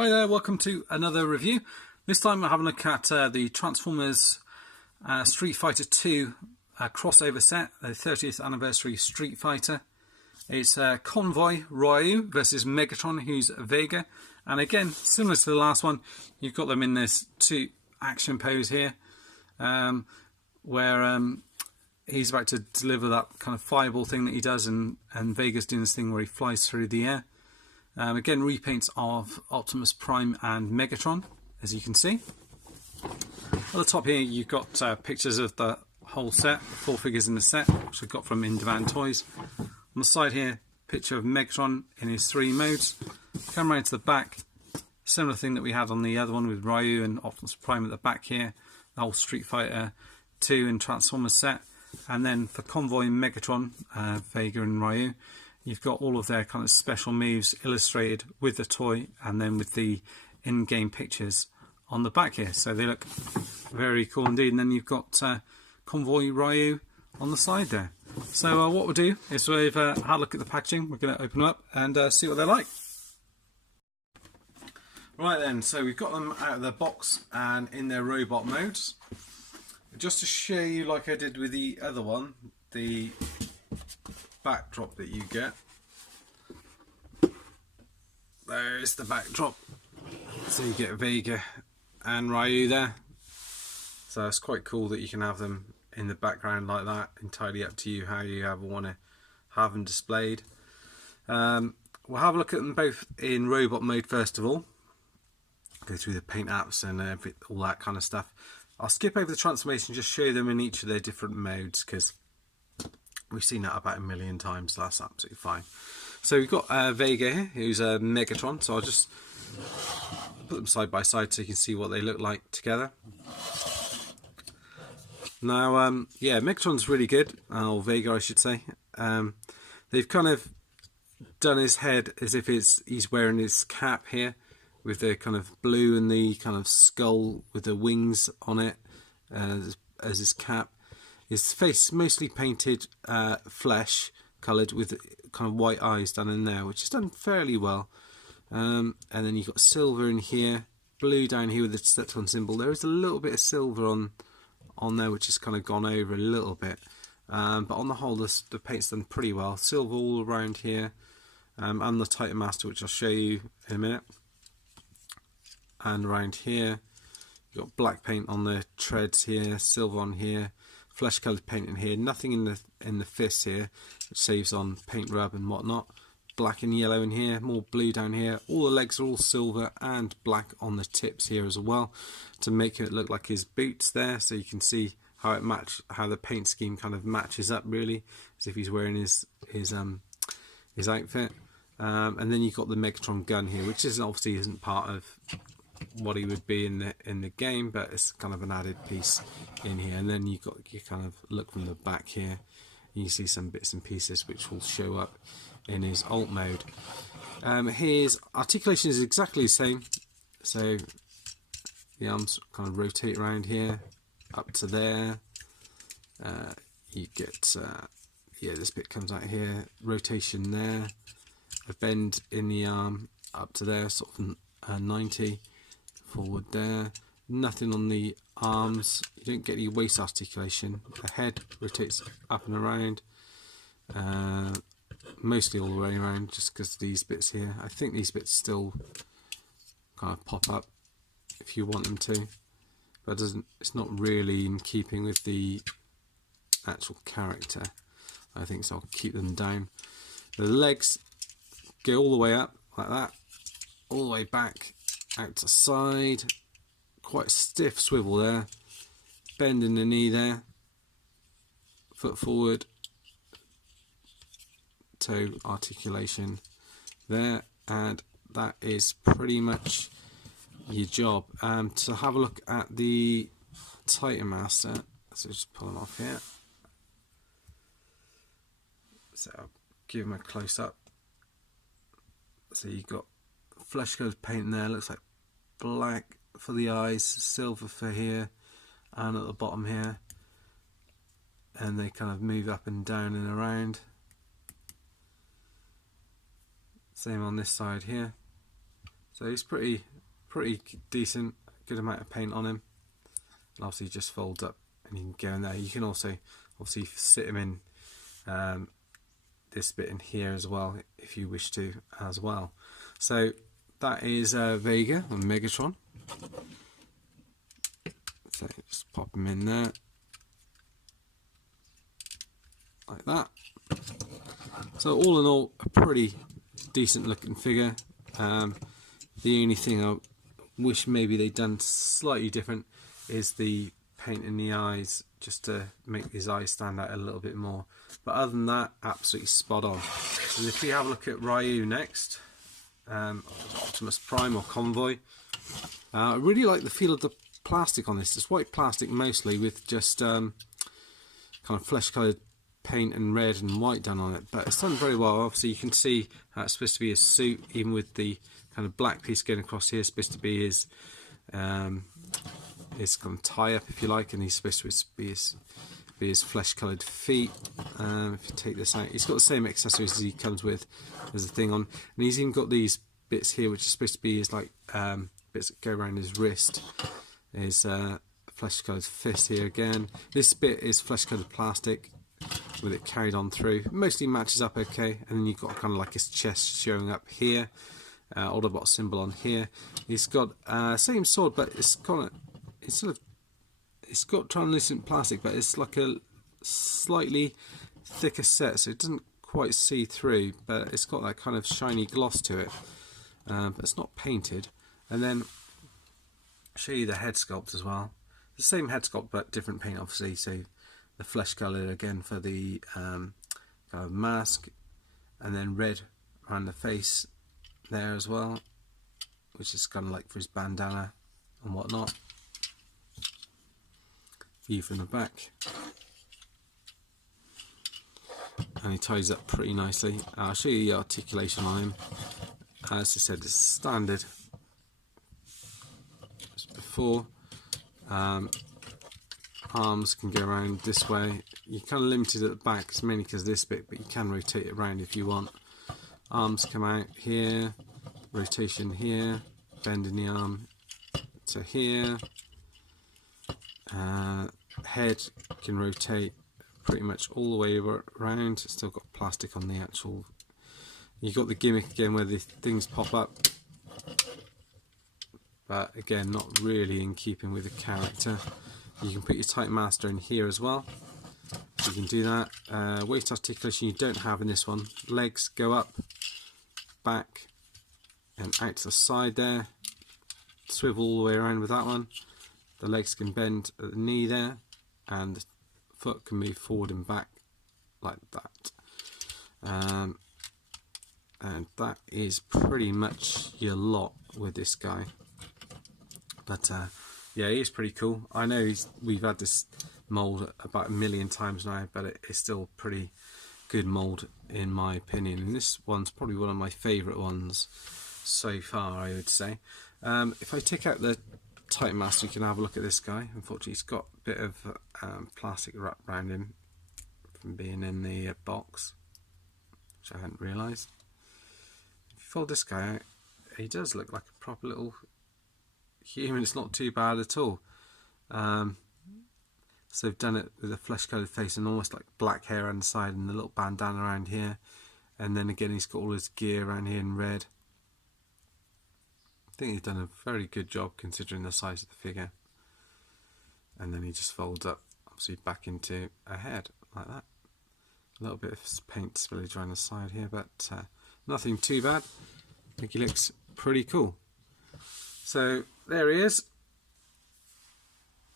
Hi there, welcome to another review. This time we're having a look at the Transformers Street Fighter 2 crossover set, the 30th anniversary Street Fighter. It's Convoy Ryu versus Megatron, who's Vega. And again, similar to the last one, you've got them in this two action pose here, where he's about to deliver that kind of fireball thing that he does, and Vega's doing this thing where he flies through the air. Again, repaints of Optimus Prime and Megatron, as you can see. At the top here, you've got pictures of the whole set, 4 figures in the set, which I got from In Demand Toys. On the side here, picture of Megatron in his 3 modes. Come around to the back, similar thing that we had on the other one with Ryu and Optimus Prime at the back here. The whole Street Fighter 2 and Transformers set. And then for Convoy and Megatron, Vega and Ryu, you've got all of their kind of special moves illustrated with the toy and then with the in-game pictures on the back here. So they look very cool indeed. And then you've got Convoy Ryu on the side there. So what we'll do is we've had a look at the packaging. We're going to open them up and see what they're like. Right then, so we've got them out of their box and in their robot modes. Just to show you, like I did with the other one, the backdrop that you get. There's the backdrop. So you get Vega and Ryu there. So it's quite cool that you can have them in the background like that. Entirely up to you how you ever want to have them displayed. We'll have a look at them both in robot mode first of all. Go through the paint apps and all that kind of stuff. I'll skip over the transformation, just show them in each of their different modes because we've seen that about 1 million times, so that's absolutely fine. So we've got Vega here, who's a Megatron, so I'll just put them side by side so you can see what they look like together. Now, yeah, Megatron's really good, or Vega I should say. They've kind of done his head as if he's wearing his cap here, with the kind of blue and the kind of skull with the wings on it as his cap. His face mostly painted flesh coloured with kind of white eyes done in there, which is done fairly well. And then you've got silver in here, blue down here with the Decepticon symbol. There is a little bit of silver on there, which has kind of gone over a little bit. But on the whole, the paint's done pretty well. Silver all around here, and the Titan Master, which I'll show you in a minute. And around here, you've got black paint on the treads here, silver on here, flesh coloured paint in here. Nothing in the fists here, which saves on paint rub and whatnot. Black and yellow in here, more blue down here. All the legs are all silver and black on the tips here as well, to make it look like his boots there. So you can see how how the paint scheme kind of matches up really, as if he's wearing his outfit. And then you've got the Megatron gun here, which obviously isn't part of what he would be in the game, but it's kind of an added piece in here. And then you kind of look from the back here, and you see some bits and pieces which will show up in his alt mode. His articulation is exactly the same, so the arms kind of rotate around here up to there. You get yeah, this bit comes out here, rotation there, a bend in the arm up to there, sort of 90 forward there. Nothing on the arms. You don't get any waist articulation. The head rotates up and around, mostly all the way around, just because these bits here, I think these bits still kind of pop up if you want them to, but it's not really in keeping with the actual character, I think, so I'll keep them down. The legs go all the way up like that, all the way back out to side, quite a stiff swivel there, bend in the knee there, foot forward, toe articulation there, and that is pretty much your job. To have a look at the Titan Master, so just pull him off here, so I'll give him a close up. So you've got flesh coloured paint in there, looks like black for the eyes, silver for here and at the bottom here, and they kind of move up and down and around. Same on this side here. So he's pretty decent, good amount of paint on him. And obviously he just folds up and you can go in there. You can also obviously sit him in this bit in here as well if you wish to as well. So that is Vega and Megatron. So just pop him in there like that. So all in all, a pretty decent looking figure. The only thing I wish maybe they'd done slightly different is the paint in the eyes, just to make his eyes stand out a little bit more. But other than that, absolutely spot on. So if we have a look at Ryu next, Optimus Prime or Convoy, I really like the feel of the plastic on this. It's white plastic mostly, with just kind of flesh coloured paint and red and white done on it, but it's done very well. Obviously you can see how it's supposed to be a suit, even with the kind of black piece going across here. It's supposed to be his kind of tie up, if you like, and he's supposed to be his flesh coloured feet. If you take this out, he's got the same accessories as he comes with as the thing on, and he's even got these bits here which is supposed to be his like bits that go around his wrist. His flesh coloured fist here again. This bit is flesh coloured plastic with it carried on through. Mostly matches up okay, and then you've got kind of like his chest showing up here, Autobot symbol on here. He's got same sword, but it's got translucent plastic, but it's like a slightly thicker set, so it doesn't quite see through, but it's got that kind of shiny gloss to it, but it's not painted. And then I'll show you the head sculpt as well. The same head sculpt but different paint, obviously. So the flesh colour again for the kind of mask, and then red around the face there as well, which is kind of like for his bandana and whatnot. View from the back, and he ties up pretty nicely. I'll show you the articulation on him. As I said, it's standard as before. Arms can go around this way. You're kind of limited at the back, it's mainly because of this bit, but you can rotate it around if you want. Arms come out here, rotation here, bending the arm to here. Head can rotate pretty much all the way around. It's still got plastic on the actual. You've got the gimmick again where the things pop up, but again not really in keeping with the character. You can put your Titan Master in here as well, so you can do that. Waist articulation you don't have in this one. Legs go up, back and out to the side there. Swivel all the way around with that one. The legs can bend at the knee there, and the foot can move forward and back like that. And that is pretty much your lot with this guy. But yeah, he is pretty cool. I know we've had this mould about a million times now, but it's still a pretty good mould in my opinion. And this one's probably one of my favourite ones so far, I would say. If I take out the Titan Master, you can have a look at this guy. Unfortunately, he's got a bit of plastic wrapped around him from being in the box, which I hadn't realised. If you fold this guy out, he does look like a proper little human. It's not too bad at all. So they've done it with a flesh coloured face and almost like black hair on the side and the little bandana around here, and then again he's got all his gear around here in red. I think he's done a very good job considering the size of the figure. And then he just folds up obviously back into a head like that. A little bit of paint spillage around the side here, but nothing too bad. I think he looks pretty cool. So there he is.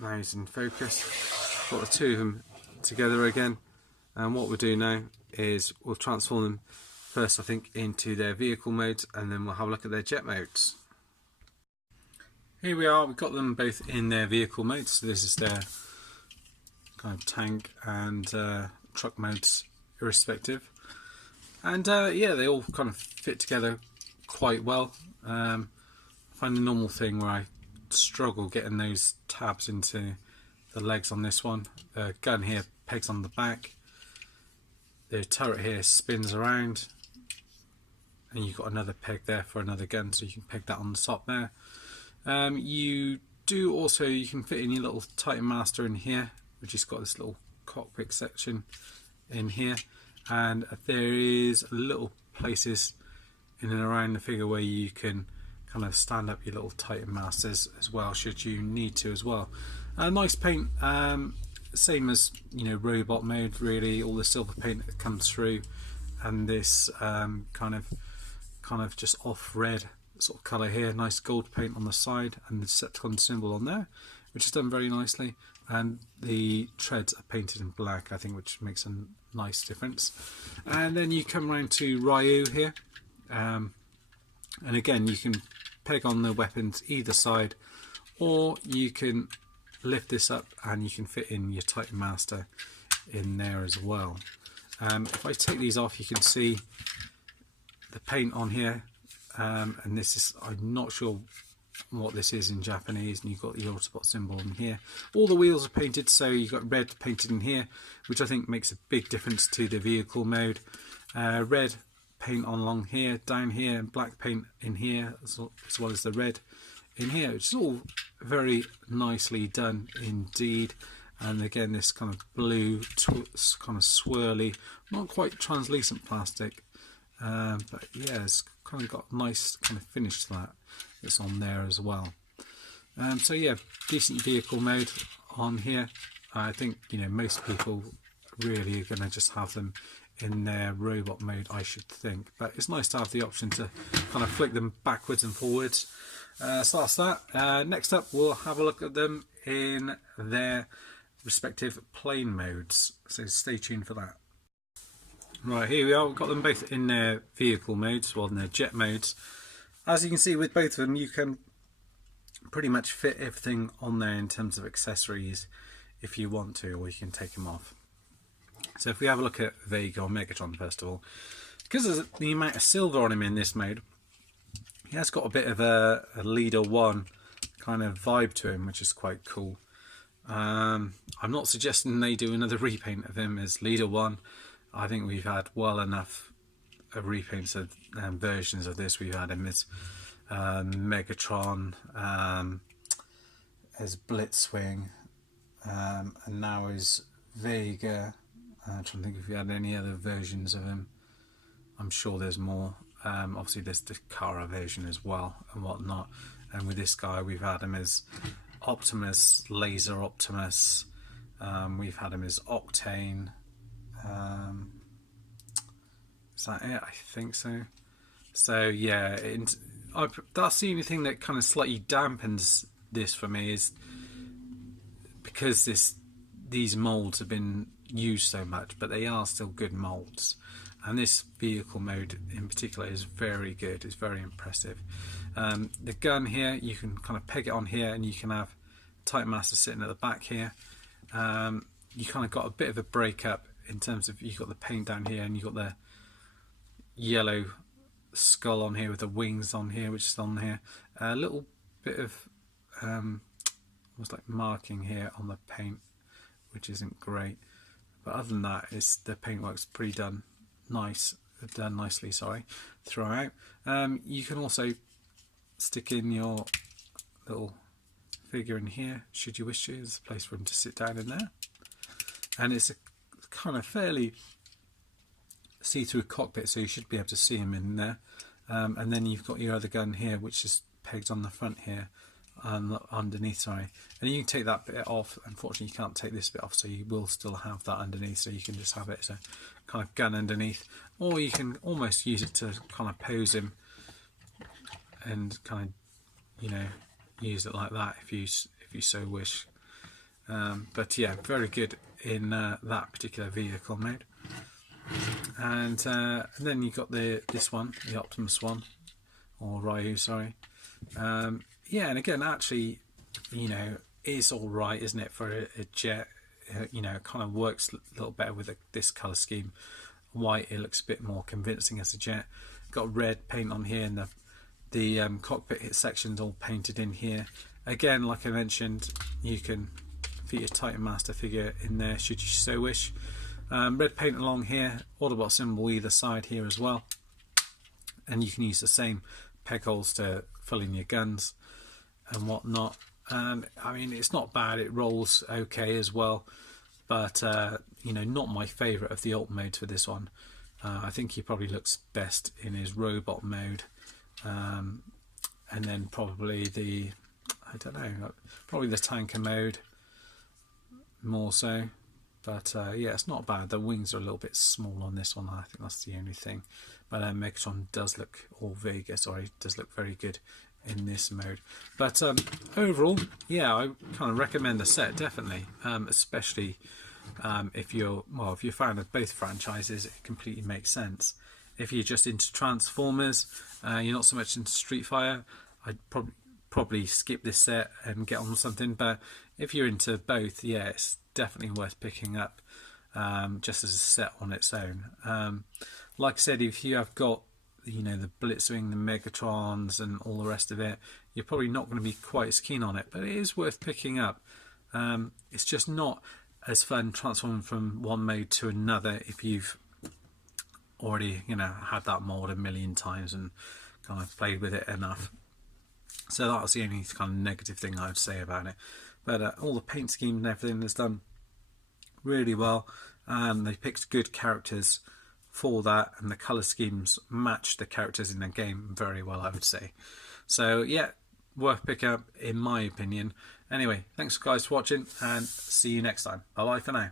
Now he's in focus. Got the two of them together again, and what we'll do now is we'll transform them first, I think, into their vehicle modes, and then we'll have a look at their jet modes. Here we are, we've got them both in their vehicle modes. So this is their kind of tank and truck modes irrespective, and yeah, they all kind of fit together quite well. I find the normal thing where I struggle getting those tabs into the legs on this one. The gun here pegs on the back, the turret here spins around, and you've got another peg there for another gun, so you can peg that on the top there. You do also, you can fit in your little Titan Master in here, which has got this little cockpit section in here, and there is little places in and around the figure where you can kind of stand up your little Titan Masters as well, should you need to as well. Nice paint, same as, you know, robot mode really, all the silver paint that comes through, and this kind of just off red sort of colour here. Nice gold paint on the side and the Decepticon symbol on there, which is done very nicely, and the treads are painted in black, I think, which makes a nice difference. And then you come around to Ryu here, and again you can peg on the weapons either side, or you can lift this up and you can fit in your Titan Master in there as well. If I take these off, you can see the paint on here, and this is, I'm not sure what this is in Japanese, and you've got the Autobot symbol in here. All the wheels are painted, so you've got red painted in here, which I think makes a big difference to the vehicle mode. Red paint on along here, down here, and black paint in here, as well as the red in here, which is all very nicely done indeed. And again, this kind of blue, kind of swirly, not quite translucent plastic, but yeah, it's kind of got a nice kind of finish to that that's on there as well. So yeah, decent vehicle mode on here. I think, you know, most people really are going to just have them in their robot mode, I should think, but it's nice to have the option to kind of flick them backwards and forwards. So that's that. Next up, we'll have a look at them in their respective plane modes, so stay tuned for that. Right, here we are. We've got them both in their vehicle modes, well, in their jet modes. As you can see with both of them, you can pretty much fit everything on there in terms of accessories if you want to, or you can take them off. So if we have a look at Vega or Megatron first of all, because of the amount of silver on him in this mode, he has got a bit of a Leader 1 kind of vibe to him, which is quite cool. I'm not suggesting they do another repaint of him as Leader 1. I think we've had well enough of repaints of versions of this. We've had him as Megatron, as Blitzwing, and now as Vega. I'm trying to think if we had any other versions of him. I'm sure there's more. Obviously there's the Takara version as well and whatnot. And with this guy, we've had him as Optimus, Laser Optimus. We've had him as Octane. Is that it? I think so. So yeah, that's the only thing that kind of slightly dampens this for me, is because these molds have been used so much, but they are still good molds. And this vehicle mode in particular is very good. It's very impressive. The gun here, you can kind of peg it on here, and you can have Titan Master sitting at the back here. You kind of got a bit of a breakup in terms of, you've got the paint down here, and you've got the yellow skull on here with the wings on here, which is on here. A little bit of almost like marking here on the paint, which isn't great. But other than that, the paintwork's pretty done nicely, sorry, throughout. You can also stick in your little figure in here, should you wish to. There's a place for him to sit down in there. And it's a kind of fairly see-through cockpit, so you should be able to see him in there. And then you've got your other gun here, which is pegged on the front here, underneath, sorry. And you can take that bit off. Unfortunately, you can't take this bit off, so you will still have that underneath, so you can just have it as a kind of gun underneath, or you can almost use it to kind of pose him and kind of, you know, use it like that if you so wish. But yeah, very good in that particular vehicle mode. And then you've got this one, the Optimus one, or Ryu, sorry. Yeah, and again, actually, you know, it's all right, isn't it, for a jet? You know, it kind of works a little better with this colour scheme. White, it looks a bit more convincing as a jet. Got red paint on here, and the cockpit section's all painted in here. Again, like I mentioned, you can fit your Titan Master figure in there, should you so wish. Red paint along here, Autobot symbol either side here as well. and you can use the same peg holes to fill in your guns and whatnot. And I mean, it's not bad, it rolls okay as well, but you know, not my favourite of the alt modes for this one. I think he probably looks best in his robot mode, and then probably the, I don't know, probably the tanker mode more so. But yeah, it's not bad. The wings are a little bit small on this one. I think that's the only thing. But Megatron does look, or Vega, sorry, does look very good in this mode. But overall, yeah, I kind of recommend the set, definitely, especially if you're a fan of both franchises. It completely makes sense. If you're just into Transformers, you're not so much into Street Fighter, I'd probably skip this set and get on with something. But if you're into both, yeah, it's definitely worth picking up, just as a set on its own. Like I said, if you have got, you know, the Blitzwing, the Megatrons and all the rest of it, you're probably not going to be quite as keen on it, but it is worth picking up. It's just not as fun transforming from one mode to another if you've already, you know, had that mold a million times and kind of played with it enough. So that was the only kind of negative thing I would say about it. But all the paint scheme and everything is done really well. They picked good characters for that, and the colour schemes match the characters in the game very well, I would say. So yeah, worth picking up in my opinion. Anyway, thanks guys for watching, and see you next time. Bye bye for now.